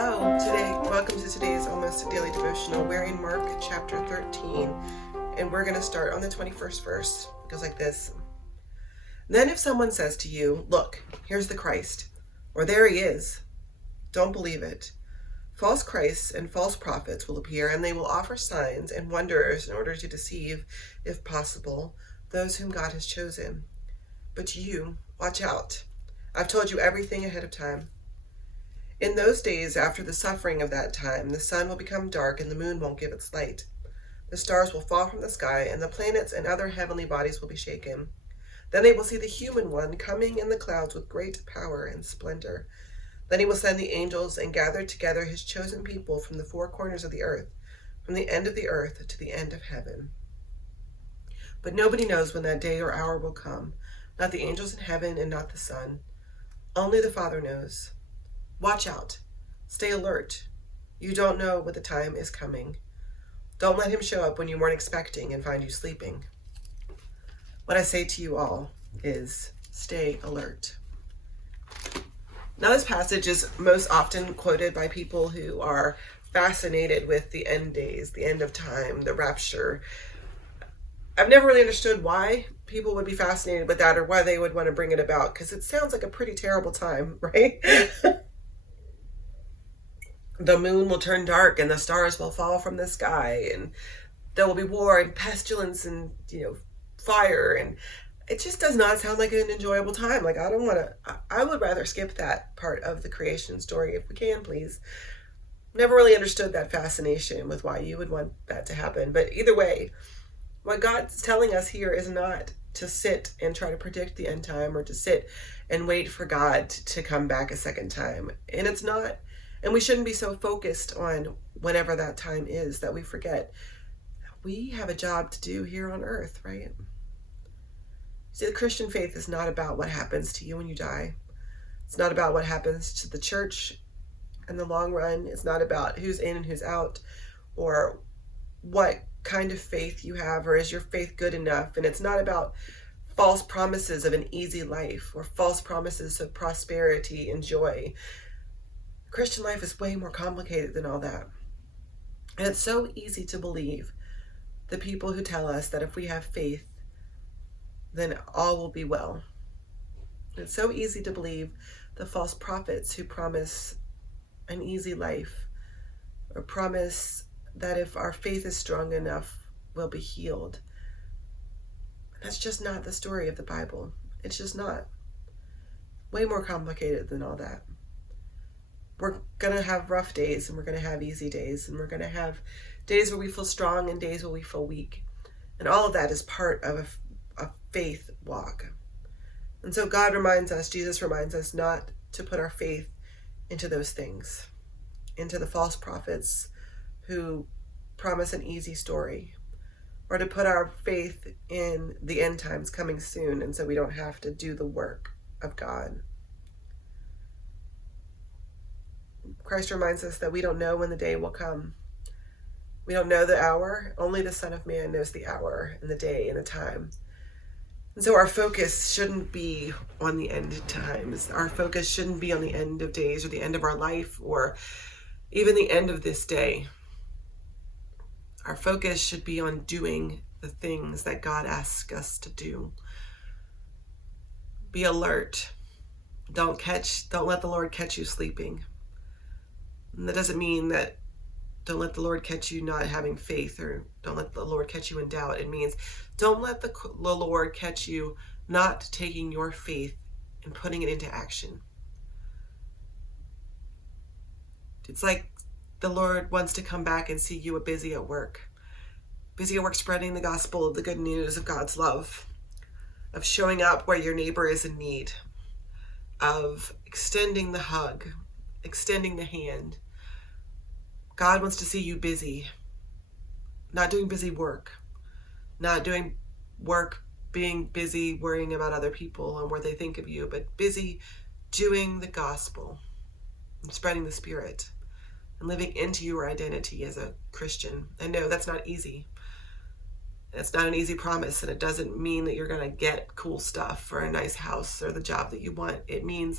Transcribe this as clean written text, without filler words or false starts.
Hello, welcome to today's Almost Daily Devotional. We're in Mark chapter 13, and we're going to start on the 21st verse. It goes like this. Then if someone says to you, "Look, here's the Christ," or "There he is," don't believe it. False Christs and false prophets will appear, and they will offer signs and wonders in order to deceive, if possible, those whom God has chosen. But you, watch out. I've told you everything ahead of time. In those days, after the suffering of that time, the sun will become dark and the moon won't give its light. The stars will fall from the sky, and the planets and other heavenly bodies will be shaken. Then they will see the human one coming in the clouds with great power and splendor. Then he will send the angels and gather together his chosen people from the four corners of the earth, from the end of the earth to the end of heaven. But nobody knows when that day or hour will come, not the angels in heaven and not the Son. Only the Father knows. Watch out. Stay alert. You don't know what the time is coming. Don't let him show up when you weren't expecting and find you sleeping. What I say to you all is stay alert. Now, this passage is most often quoted by people who are fascinated with the end days, the end of time, the rapture. I've never really understood why people would be fascinated with that or why they would want to bring it about, because it sounds like a pretty terrible time, right? The moon will turn dark and the stars will fall from the sky, and there will be war and pestilence and fire, and it just does not sound like an enjoyable time. Like, I would rather skip that part of the creation story if we can, please. Never really understood that fascination with why you would want that to happen. But either way, what God's telling us here is not to sit and try to predict the end time or to sit and wait for God to come back a second time. And it's not. And we shouldn't be so focused on whenever that time is that we forget we have a job to do here on earth, right? See, the Christian faith is not about what happens to you when you die. It's not about what happens to the church in the long run. It's not about who's in and who's out, or what kind of faith you have, or is your faith good enough. And it's not about false promises of an easy life or false promises of prosperity and joy. Christian life is way more complicated than all that. And it's so easy to believe the people who tell us that if we have faith, then all will be well. It's so easy to believe the false prophets who promise an easy life or promise that if our faith is strong enough, we'll be healed. That's just not the story of the Bible. It's just not. Way more complicated than all that. We're going to have rough days, and we're going to have easy days, and we're going to have days where we feel strong and days where we feel weak. And all of that is part of a faith walk. And so God reminds us, Jesus reminds us not to put our faith into those things, into the false prophets who promise an easy story, or to put our faith in the end times coming soon, and so we don't have to do the work of God. Christ reminds us that we don't know when the day will come. We don't know the hour. Only the Son of Man knows the hour and the day and the time. And so our focus shouldn't be on the end times. Our focus shouldn't be on the end of days or the end of our life or even the end of this day. Our focus should be on doing the things that God asks us to do. Be alert. Don't let the Lord catch you sleeping. And that doesn't mean that don't let the Lord catch you not having faith, or don't let the Lord catch you in doubt. It means don't let the Lord catch you not taking your faith and putting it into action. It's like the Lord wants to come back and see you busy at work spreading the gospel of the good news of God's love, of showing up where your neighbor is in need, of extending the hug, extending the hand. God wants to see you busy, not doing busy work, not doing work, being busy worrying about other people and what they think of you, but busy doing the gospel and spreading the Spirit and living into your identity as a Christian. And no, that's not easy. It's not an easy promise, and it doesn't mean that you're going to get cool stuff or a nice house or the job that you want. It means